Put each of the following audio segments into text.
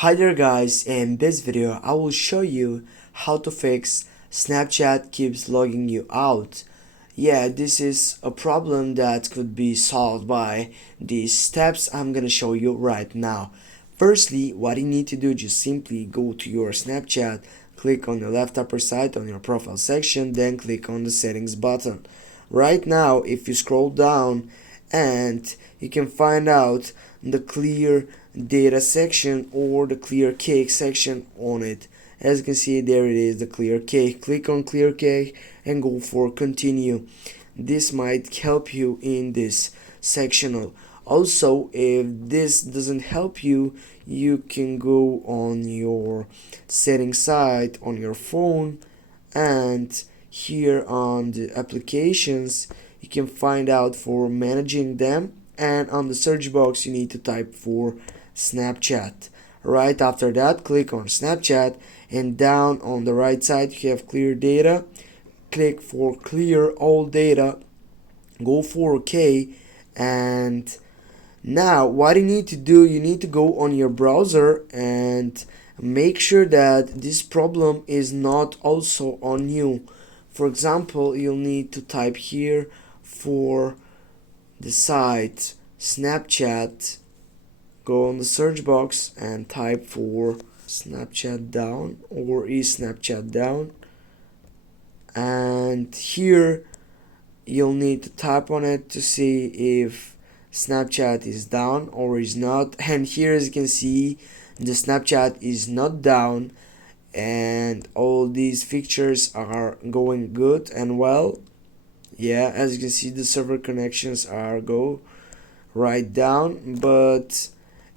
Hi there guys, in this video I will show you how to fix Snapchat keeps logging you out. Yeah, this is a problem that could be solved by these steps I'm gonna show you right now. Firstly, what you need to do, just simply go to your Snapchat, click on the left upper side on your profile section, then click on the settings button. Right now, if you scroll down, and you can find out the clear data section or the clear cake section on it. As you can see, there it is, the clear cake. Click on clear cake and go for continue. This might help you in this sectional. Also, if this doesn't help you, you can go on your settings side on your phone, and here on the applications you can find out for managing them, and on the search box you need to type for Snapchat. Right after that, click on Snapchat, and down on the right side you have clear data. Click for clear all data, go for OK, and now what you need to do, you need to go on your browser and make sure that this problem is not also on you. For example, you'll need to type here for the site Snapchat, go on the search box and type for Snapchat down or is Snapchat down, and here you'll need to tap on it to see if Snapchat is down or is not. And here, as you can see, the Snapchat is not down and all these features are going good and well. Yeah, as you can see, the server connections are go right down. But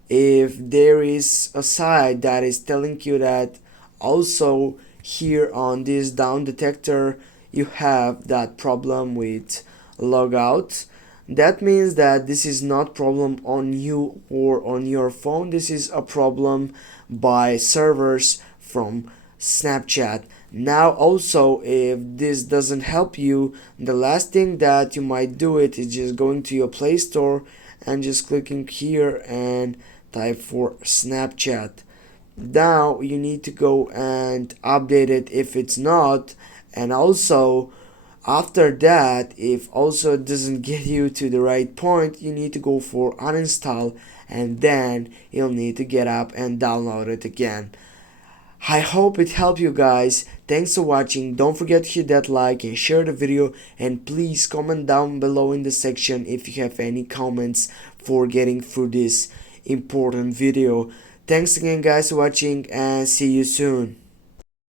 if there is a site that is telling you that also here on this down detector you have that problem with logout, that means that this is not problem on you or on your phone. This is a problem by servers from Snapchat. Now also, if this doesn't help you, the last thing that you might do it is just going to your Play Store and just clicking here and type for Snapchat. Now you need to go and update it if it's not, and also after that, if also it doesn't get you to the right point, you need to go for uninstall, and then you'll need to get up and download it again. I hope it helped you guys. Thanks for watching. Don't forget to hit that like and share the video, and please comment down below in the section if you have any comments for getting through this important video. Thanks again guys for watching, and see you soon.